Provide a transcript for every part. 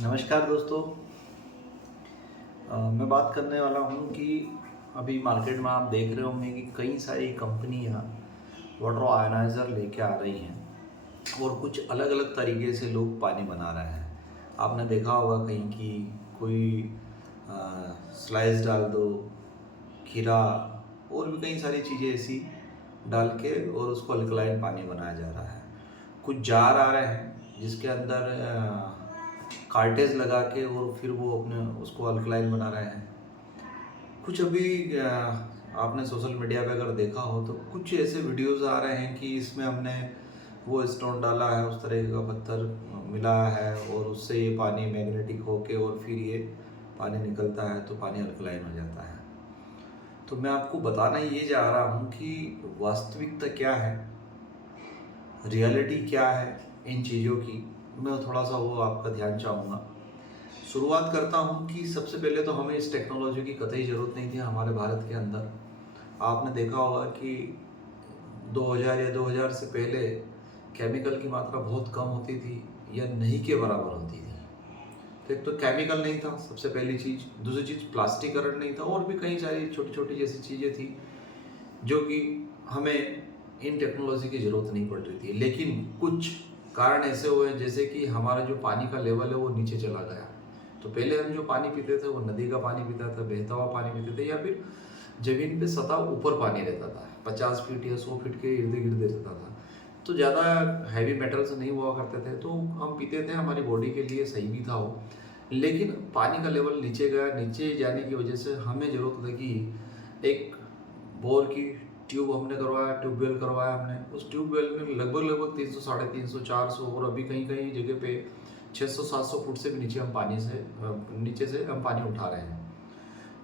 नमस्कार दोस्तों। मैं बात करने वाला हूँ कि अभी मार्केट में आप देख रहे होंगे कि कई सारी कंपनियाँ वाटर आयनाइज़र लेके आ रही हैं और कुछ अलग अलग तरीके से लोग पानी बना रहे हैं। आपने देखा होगा कहीं कि कोई स्लाइस डाल दो, खीरा और भी कई सारी चीज़ें ऐसी डाल के और उसको अल्कलाइन पानी बनाया जा रहा है। कुछ जार आ रहे हैं जिसके अंदर कार्टेज लगा के और फिर वो अपने उसको अल्कलाइन बना रहे हैं। कुछ अभी आपने सोशल मीडिया पे अगर देखा हो तो कुछ ऐसे वीडियोस आ रहे हैं कि इसमें हमने वो स्टोन डाला है, उस तरह का पत्थर मिलाया है और उससे ये पानी मैग्नेटिक होके और फिर ये पानी निकलता है तो पानी अल्कलाइन हो जाता है। तो मैं आपको बताना ये जा रहा हूँ कि वास्तविकता क्या है, रियलिटी क्या है इन चीज़ों की। मैं थोड़ा सा वो आपका ध्यान चाहूँगा। शुरुआत करता हूँ कि सबसे पहले तो हमें इस टेक्नोलॉजी की कतई ज़रूरत नहीं थी हमारे भारत के अंदर। आपने देखा होगा कि 2000 या 2000 से पहले केमिकल की मात्रा बहुत कम होती थी या नहीं के बराबर होती थी। तो एक तो केमिकल नहीं था सबसे पहली चीज़, दूसरी चीज़ प्लास्टिकरण नहीं था और भी कई सारी छोटी छोटी जैसी चीज़ें थी जो कि हमें इन टेक्नोलॉजी की ज़रूरत नहीं पड़ रही थी। लेकिन कुछ कारण ऐसे हुए जैसे कि हमारा जो पानी का लेवल है वो नीचे चला गया। तो पहले हम जो पानी पीते थे वो नदी का पानी पीता था, बहता हुआ पानी पीते थे, या फिर ज़मीन पे सतह ऊपर पानी रहता था, 50 फीट या 100 फीट के इर्द गिर्द रहता था। तो ज़्यादा हैवी मेटल्स नहीं हुआ करते थे तो हम पीते थे, हमारी बॉडी के लिए सही भी था वो। लेकिन पानी का लेवल नीचे गया, नीचे जाने की वजह से हमें ज़रूरत लगी एक बोर की ट्यूब हमने करवाया, ट्यूबवेल करवाया हमने। उस ट्यूबवेल में लगभग लगभग 300, 350, 400 और अभी कहीं कहीं जगह पे 600-700 फुट से भी नीचे हम नीचे से हम पानी उठा रहे हैं।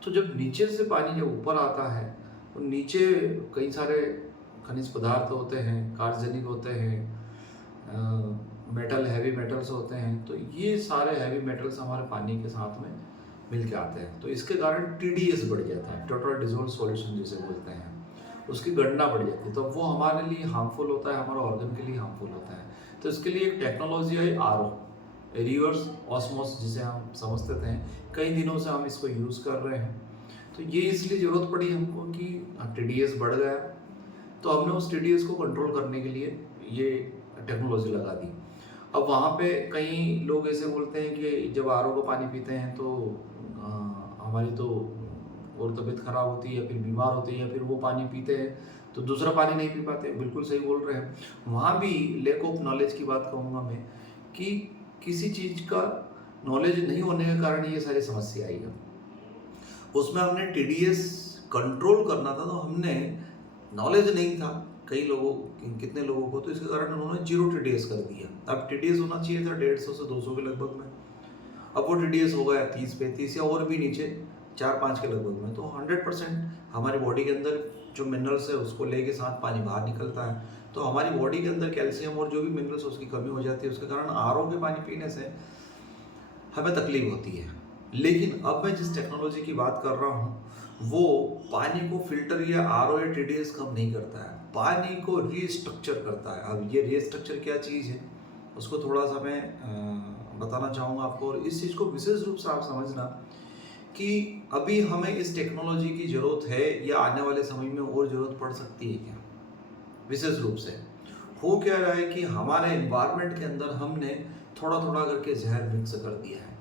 तो जब नीचे से पानी जब ऊपर आता है तो नीचे कई सारे खनिज पदार्थ होते हैं, कार्बनिक होते हैं, मेटल, हैवी मेटल्स होते हैं। तो ये सारे हैवी मेटल्स हमारे पानी के साथ में मिल के आते हैं। तो इसके कारण TDS बढ़ जाता है, टोटल डिजोल्व सॉल्यूशन जिसे बोलते हैं, उसकी गणना बढ़ जाती है। तो वो हमारे लिए हार्मफुल होता है, हमारे ऑर्गन के लिए हार्मफुल होता है। तो इसके लिए एक टेक्नोलॉजी है RO, रिवर्स ऑस्मोस, जिसे हम समझते थे। कई दिनों से हम इसको यूज़ कर रहे हैं। तो ये इसलिए ज़रूरत पड़ी हमको कि TDS बढ़ गया, तो हमने उस TDS को कंट्रोल करने के लिए ये टेक्नोलॉजी लगा दी। अब वहाँ पे कई लोग ऐसे बोलते हैं कि जब RO का पानी पीते हैं तो हमारी तो और तबीयत खराब होती है या फिर बीमार होते हैं, या फिर वो पानी पीते हैं तो दूसरा पानी नहीं पी पाते। बिल्कुल सही बोल रहे हैं। वहाँ भी लैक ऑफ नॉलेज की बात कहूँगा मैं कि किसी चीज़ का नॉलेज नहीं होने के कारण ये सारी समस्या आई है। उसमें हमने TDS कंट्रोल करना था तो हमने नॉलेज नहीं था कई लोगों, कितने लोगों को, तो इसके कारण उन्होंने 0 TDS कर दिया। अब TDS होना चाहिए था 150 से 200 के लगभग में, अब वो TDS हो गया 30-35 या और भी नीचे 4-5 के लगभग में। तो 100% हमारी बॉडी के अंदर जो मिनरल्स है उसको लेके साथ पानी बाहर निकलता है। तो हमारी बॉडी के अंदर कैल्शियम और जो भी मिनरल्स उसकी कमी हो जाती है, उसके कारण RO के पानी पीने से हमें तकलीफ होती है। लेकिन अब मैं जिस टेक्नोलॉजी की बात कर रहा हूँ वो पानी को फिल्टर या RO या TDS कम नहीं करता है, पानी को रीस्ट्रक्चर करता है। अब ये रीस्ट्रक्चर क्या चीज़ है उसको थोड़ा सा मैं बताना चाहूँगा आपको, और इस चीज़ को विशेष रूप से आप समझना कि अभी हमें इस टेक्नोलॉजी की ज़रूरत है या आने वाले समय में और ज़रूरत पड़ सकती है क्या। विशेष रूप से हो क्या रहा है कि हमारे एनवायरनमेंट के अंदर हमने थोड़ा थोड़ा करके जहर मिक्स कर दिया है।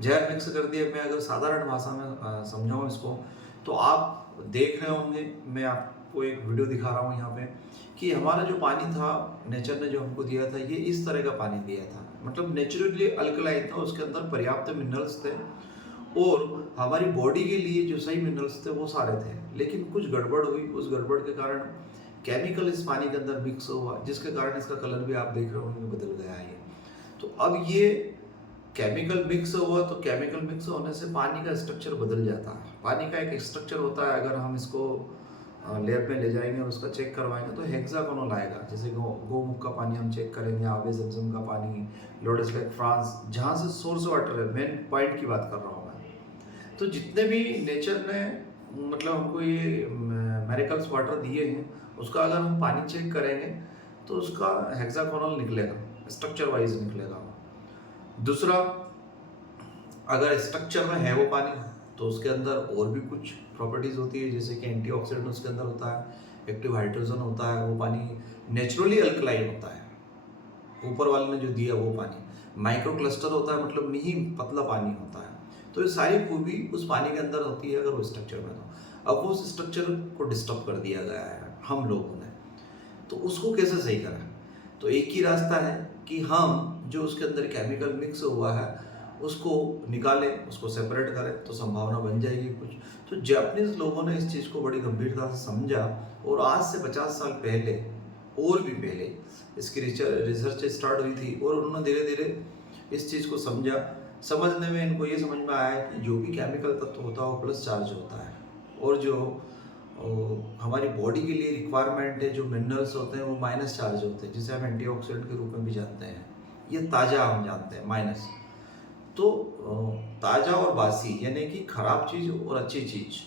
जहर मिक्स कर दिया, मैं अगर साधारण भाषा में समझाऊँ इसको तो आप देख रहे होंगे, मैं आपको एक वीडियो दिखा रहा हूँ यहाँ पे कि हमारा जो पानी था नेचर ने जो हमको दिया था ये इस तरह का पानी दिया था, मतलब नेचुरली अल्कलाइन था, उसके अंदर पर्याप्त मिनरल्स थे और हमारी बॉडी के लिए जो सही मिनरल्स थे वो सारे थे। लेकिन कुछ गड़बड़ हुई, उस गड़बड़ के कारण केमिकल इस पानी के अंदर मिक्स हुआ जिसके कारण इसका कलर भी आप देख रहे होंगे बदल गया है। तो अब ये केमिकल मिक्स हुआ, तो केमिकल मिक्स होने से पानी का स्ट्रक्चर बदल जाता है। पानी का एक स्ट्रक्चर होता है, अगर हम इसको लैब में ले जाएंगे और उसका चेक करवाएंगे तो हेक्सागोनल आएगा। जैसे गोमुख का पानी हम चेक करेंगे, आबे जमजम का पानी, लोटस लेक फ्रांस, जहाँ से सोर्स वाटर है, मेन पॉइंट की बात कर रहा हूँ मैं। तो जितने भी नेचर ने मतलब हमको ये मेरिकल्स वाटर दिए हैं उसका अगर हम पानी चेक करेंगे तो उसका हेक्सागोनल निकलेगा, स्ट्रक्चर वाइज निकलेगा। दूसरा, अगर स्ट्रक्चर में है वो पानी तो उसके अंदर और भी कुछ प्रॉपर्टीज़ होती है, जैसे कि एंटीऑक्सीडेंट उसके अंदर होता है, एक्टिव हाइड्रोजन होता है, वो पानी नेचुरली अल्कलाइन होता है, ऊपर वाले ने जो दिया वो पानी। माइक्रो क्लस्टर होता है, मतलब मिही पतला पानी होता है। तो ये सारी खूबी उस पानी के अंदर होती है अगर वो स्ट्रक्चर में तो। अब वो उस स्ट्रक्चर को डिस्टर्ब कर दिया गया है हम लोगों ने, तो उसको कैसे सही करें? तो एक ही रास्ता है कि हम जो उसके अंदर केमिकल मिक्स हुआ है उसको निकालें, उसको सेपरेट करें, तो संभावना बन जाएगी कुछ। तो जापानीज लोगों ने इस चीज़ को बड़ी गंभीरता से समझा, और आज से 50 साल पहले और भी पहले इसकी रिसर्च स्टार्ट हुई थी, और उन्होंने धीरे धीरे इस चीज़ को समझा। समझने में इनको ये समझ में आया कि जो भी केमिकल तत्व होता है वो प्लस चार्ज होता है, और जो हमारी बॉडी के लिए रिक्वायरमेंट है जो मिनरल्स होते हैं वो माइनस चार्ज होते हैं, जिसे हम एंटीऑक्सीडेंट के रूप में भी जानते हैं। ये ताज़ा हम जानते हैं माइनस। तो ताज़ा और बासी यानी कि ख़राब चीज़ और अच्छी चीज़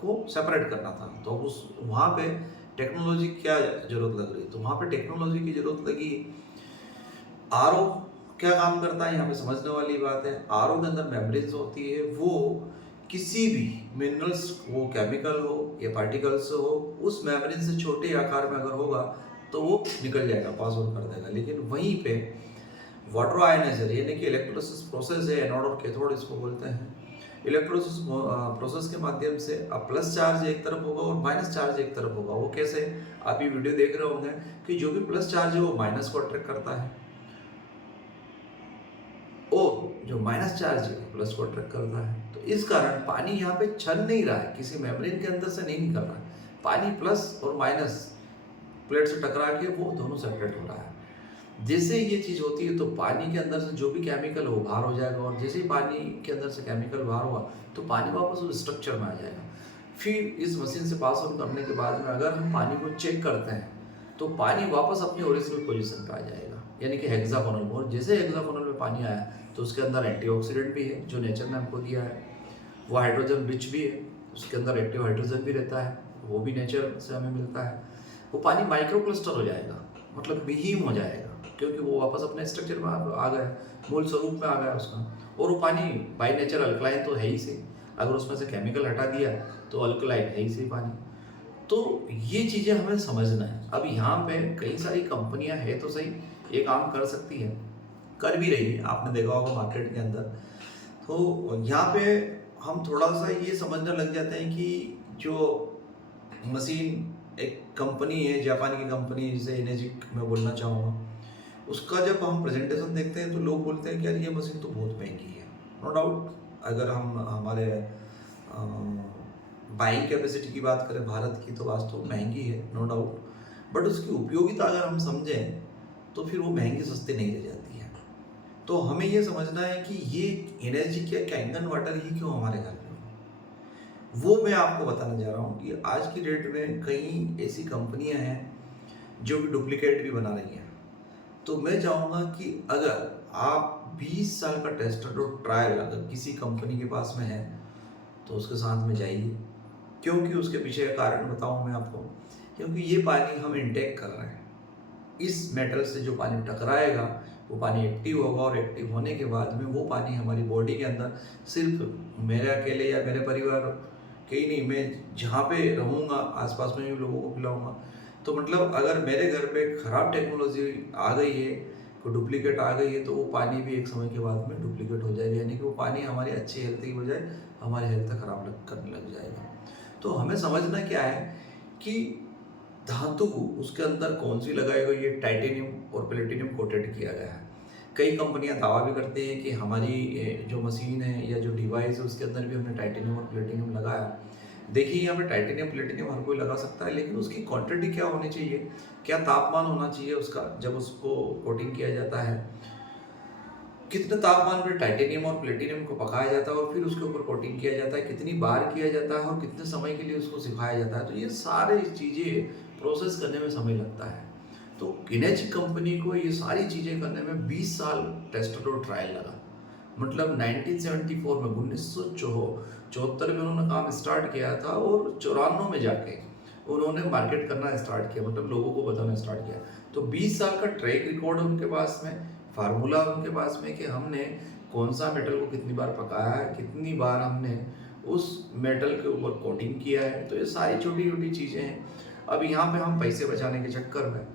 को सेपरेट करना था। तो उस वहाँ पे टेक्नोलॉजी क्या ज़रूरत लग रही, तो वहाँ पे टेक्नोलॉजी की ज़रूरत लगी। आरओ क्या काम करता है यहाँ पे समझने वाली बात है। आरओ के अंदर मेम्ब्रेन्स होती है, वो किसी भी मिनरल्स, वो केमिकल हो या पार्टिकल्स हो, उस मेम्ब्रेन से छोटे आकार में अगर होगा तो वो निकल जाएगा, पास आउट कर देगा। लेकिन वहीं पे वाटर आयनाइजर यानी कि इलेक्ट्रोलिसिस प्रोसेस है, एनोड और कैथोड इसको बोलते हैं। इलेक्ट्रोलिसिस प्रोसेस के माध्यम से अब प्लस चार्ज एक तरफ होगा और माइनस चार्ज एक तरफ होगा। वो कैसे, आप ये वीडियो देख रहे होंगे कि जो भी प्लस चार्ज है वो माइनस को अट्रैक्ट करता है, और जो माइनस चार्ज है प्लस को अट्रैक्ट करता है। तो इस कारण पानी यहाँ पे छन नहीं रहा है, किसी मेम्ब्रेन के अंदर से नहीं निकल रहा है। पानी प्लस और माइनस प्लेट से टकरा के वो दोनों सेपरेट हो रहा है। जैसे ये चीज़ होती है तो पानी के अंदर से जो भी केमिकल हो बाहर हो जाएगा, और जैसे ही पानी के अंदर से केमिकल बाहर हुआ तो पानी वापस उस स्ट्रक्चर में आ जाएगा। फिर इस मशीन से पास ऑन करने के बाद में अगर हम पानी को चेक करते हैं तो पानी वापस अपनी ओरिजिनल पोजीशन पे आ जाएगा, यानी कि हेक्सागोनल में। और जैसे हेक्सागोनल में पानी आया तो उसके अंदर एंटीऑक्सीडेंट भी है जो नेचर ने हमको दिया है, वो हाइड्रोजन रिच भी है, उसके अंदर एक्टिव हाइड्रोजन भी रहता है, वो भी नेचर से हमें मिलता है। वो पानी माइक्रो क्लस्टर हो जाएगा, मतलब विहीन हो जाएगा, क्योंकि वो वापस अपने स्ट्रक्चर में आ गया, मूल स्वरूप में आ गया उसका। और वो पानी बाई नेचर अल्कलाइन तो है ही से, अगर उसमें से केमिकल हटा दिया तो अल्कलाइन है ही से पानी। तो ये चीज़ें हमें समझना है। अब यहाँ पे कई सारी कंपनियां हैं तो सही, ये काम कर सकती है, कर भी रही है, आपने देखा होगा मार्केट के अंदर। तो यहाँ पे हम थोड़ा सा ये समझने लग जाते हैं कि जो मशीन एक कंपनी है, जापान की कंपनी जिसे इनेजिक मैं बोलना चाहूँगा, उसका जब हम प्रेजेंटेशन देखते हैं तो लोग बोलते हैं कि यार ये मशीन तो बहुत महंगी है। नो डाउट, अगर हम हमारे बाइंग कैपेसिटी की बात करें भारत की तो वास्तव महंगी है, नो डाउट, बट उसकी उपयोगिता अगर हम समझें तो फिर वो महंगी सस्ती नहीं रह जाती है। तो हमें ये समझना है कि ये एनर्जी क्या कैंगन वाटर ही क्यों हमारे घर में हो। वो मैं आपको बताने जा रहा हूँ कि आज की डेट में कई ऐसी कंपनियां हैं जो भी डुप्लीकेट भी बना रही हैं। तो मैं चाहूँगा कि अगर आप 20 साल का टेस्टेड और ट्रायल अगर किसी कंपनी के पास में है तो उसके साथ में जाइए। क्योंकि उसके पीछे का कारण बताऊँ मैं आपको, क्योंकि ये पानी हम इंटेक कर रहे हैं, इस मेटल से जो पानी टकराएगा वो पानी एक्टिव होगा, और एक्टिव होने के बाद में वो पानी हमारी बॉडी के अंदर सिर्फ मेरे अकेले या मेरे परिवार के ही नहीं, मैं जहाँ पे रहूँगा आसपास में भी लोगों को पिलाऊंगा। तो मतलब अगर मेरे घर पे खराब टेक्नोलॉजी आ गई है, कोई डुप्लीकेट आ गई है, तो वो पानी भी एक समय के बाद में डुप्लीकेट हो जाएगा, यानी कि वो पानी हमारी अच्छी हेल्थ की बजाय हमारी हेल्थ खराब करने लग जाएगा। तो हमें समझना क्या है कि धातु उसके अंदर कौन सी लगाई गई है, टाइटेनियम और प्लेटिनियम कोटेड किया गया है। कई कंपनियां दावा भी करती हैं कि हमारी जो मशीन है या जो डिवाइस है उसके अंदर भी हमने टाइटेनियम और प्लेटिनियम लगाया। देखिए यहाँ पे टाइटेनियम प्लेटिनियम हर कोई लगा सकता है, लेकिन उसकी क्वांटिटी क्या होनी चाहिए, क्या तापमान होना चाहिए उसका जब उसको कोटिंग किया जाता है, कितने तापमान पर टाइटेनियम और प्लेटिनियम को पकाया जाता है और फिर उसके ऊपर कोटिंग किया जाता है, कितनी बार किया जाता है और कितने समय के लिए उसको सिखाया जाता है। तो ये सारे चीज़ें प्रोसेस करने में समय लगता है। तो किनेचिक कंपनी को ये सारी चीज़ें करने में 20 साल टेस्ट और ट्रायल लगा। मतलब 1974 में 1974 में उन्होंने काम स्टार्ट किया था, और 94 में जाके उन्होंने मार्केट करना स्टार्ट किया, मतलब लोगों को बताना स्टार्ट किया। तो 20 साल का ट्रैक रिकॉर्ड है उनके पास में, फार्मूला उनके पास में कि हमने कौन सा मेटल को कितनी बार पकाया है, कितनी बार हमने उस मेटल के ऊपर कोटिंग किया है। तो ये सारी छोटी-छोटी चीज़ें हैं। अब यहाँ पे हम पैसे बचाने के चक्कर में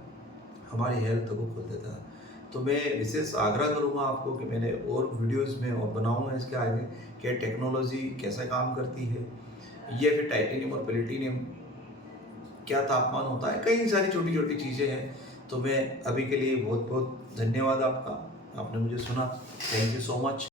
हमारी हेल्थ को खो देता है। तो मैं विशेष आग्रह करूँगा आपको कि मैंने और वीडियोज़ में और बनाऊँगा इसके आगे कि टेक्नोलॉजी कैसे काम करती है, या फिर टाइटेनियम और प्लेटिनियम क्या तापमान होता है, कई सारी छोटी-छोटी चीज़ें हैं। तो मैं अभी के लिए बहुत-बहुत धन्यवाद आपका, आपने मुझे सुना। Thank you so much.